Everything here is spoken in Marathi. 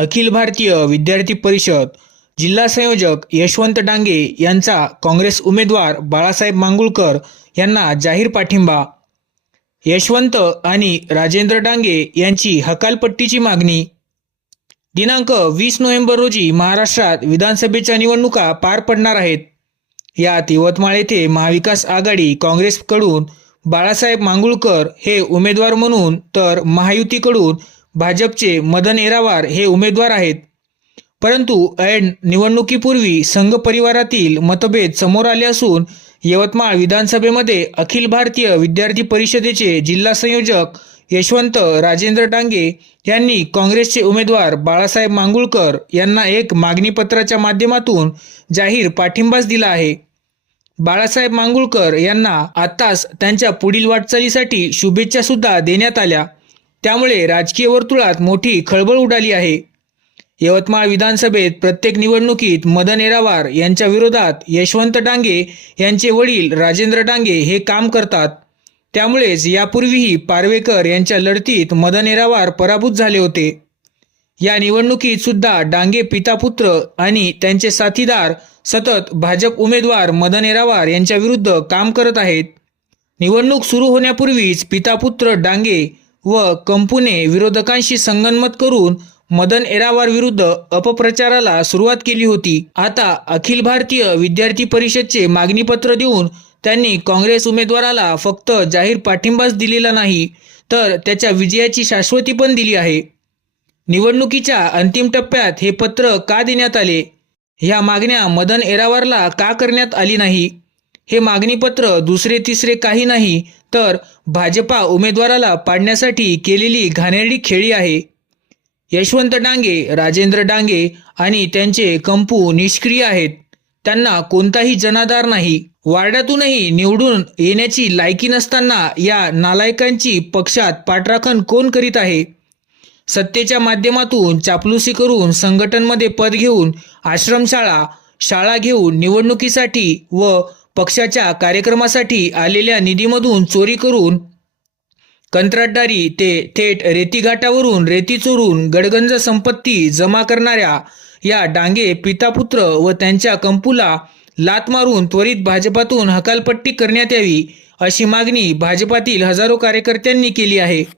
अखिल भारतीय विद्यार्थी परिषद जिल्हा संयोजक यशवंत डांगे यांचा काँग्रेस उमेदवार बाळासाहेब मांगुळकर यांना जाहीर पाठिंबा. यशवंत आणि राजेंद्र डांगे यांची हकालपट्टीची मागणी. दिनांक वीस नोव्हेंबर रोजी महाराष्ट्रात विधानसभेच्या निवडणुका पार पडणार आहेत. यात यवतमाळ येथे महाविकास आघाडी काँग्रेसकडून बाळासाहेब मांगुळकर हे उमेदवार म्हणून तर महायुतीकडून भाजपचे मदन येरावार हे उमेदवार आहेत. परंतु ऐन निवडणुकीपूर्वी संघ परिवारातील मतभेद समोर आले असून यवतमाळ विधानसभेमध्ये अखिल भारतीय विद्यार्थी परिषदेचे जिल्हा संयोजक यशवंत राजेंद्र डांगे यांनी काँग्रेसचे उमेदवार बाळासाहेब मांगुळकर यांना एक मागणीपत्राच्या माध्यमातून जाहीर पाठिंबाच दिला आहे. बाळासाहेब मांगुळकर यांना आत्ताच त्यांच्या पुढील वाटचालीसाठी शुभेच्छा सुद्धा देण्यात आल्या. त्यामुळे राजकीय वर्तुळात मोठी खळबळ उडाली आहे. यवतमाळ विधानसभेत प्रत्येक निवडणुकीत मदन येरावार यांच्या विरोधात यशवंत डांगे यांचे वडील राजेंद्र डांगे हे काम करतात. त्यामुळेच यापूर्वीही पारवेकर यांच्या लढतीत मदन येरावार पराभूत झाले होते. या निवडणुकीत सुद्धा डांगे पितापुत्र आणि त्यांचे साथीदार सतत भाजप उमेदवार मदन येरावार यांच्या विरुद्ध काम करत आहेत. निवडणूक सुरू होण्यापूर्वीच पितापुत्र डांगे व कंपूने विरोधकांशी संगनमत करून मदन एरावार विरुद्ध अपप्रचाराला सुरुवात केली होती. आता अखिल भारतीय विद्यार्थी परिषदचे मागणीपत्र देऊन त्यांनी काँग्रेस उमेदवाराला फक्त जाहीर पाठिंबाच दिलेला नाही तर त्याच्या विजयाची शाश्वती पण दिली आहे. निवडणुकीच्या अंतिम टप्प्यात हे पत्र का देण्यात आले? ह्या मागण्या मदन एरावारला का करण्यात आली नाही? हे मागणीपत्र दुसरे तिसरे काही नाही तर भाजपा उमेदवाराला पाडण्यासाठी केलेली घाणेरडी खेळी आहे. यशवंत डांगे राजेंद्र डांगे आणि त्यांचे कंपू निष्क्रिय आहेत. त्यांना कोणताही जनाधार नाही. वार्डातूनही निवडून येण्याची लायकी नसताना या नालायकांची पक्षात पाठराखण कोण करीत आहे? सत्तेच्या माध्यमातून चापलुसी करून संघटनमध्ये पद घेऊन आश्रमशाळा शाळा घेऊन निवडणुकीसाठी व पक्षाच्या कार्यक्रमासाठी आलेल्या निधीमधून चोरी करून कंत्राटदारी ते थेट रेतीघाटावरून रेती चोरून गडगंज संपत्ती जमा करणाऱ्या या डांगे पितापुत्र व त्यांच्या कंपूला लात मारून त्वरित भाजपातून हकालपट्टी करण्यात यावी अशी मागणी भाजपातील हजारो कार्यकर्त्यांनी केली आहे.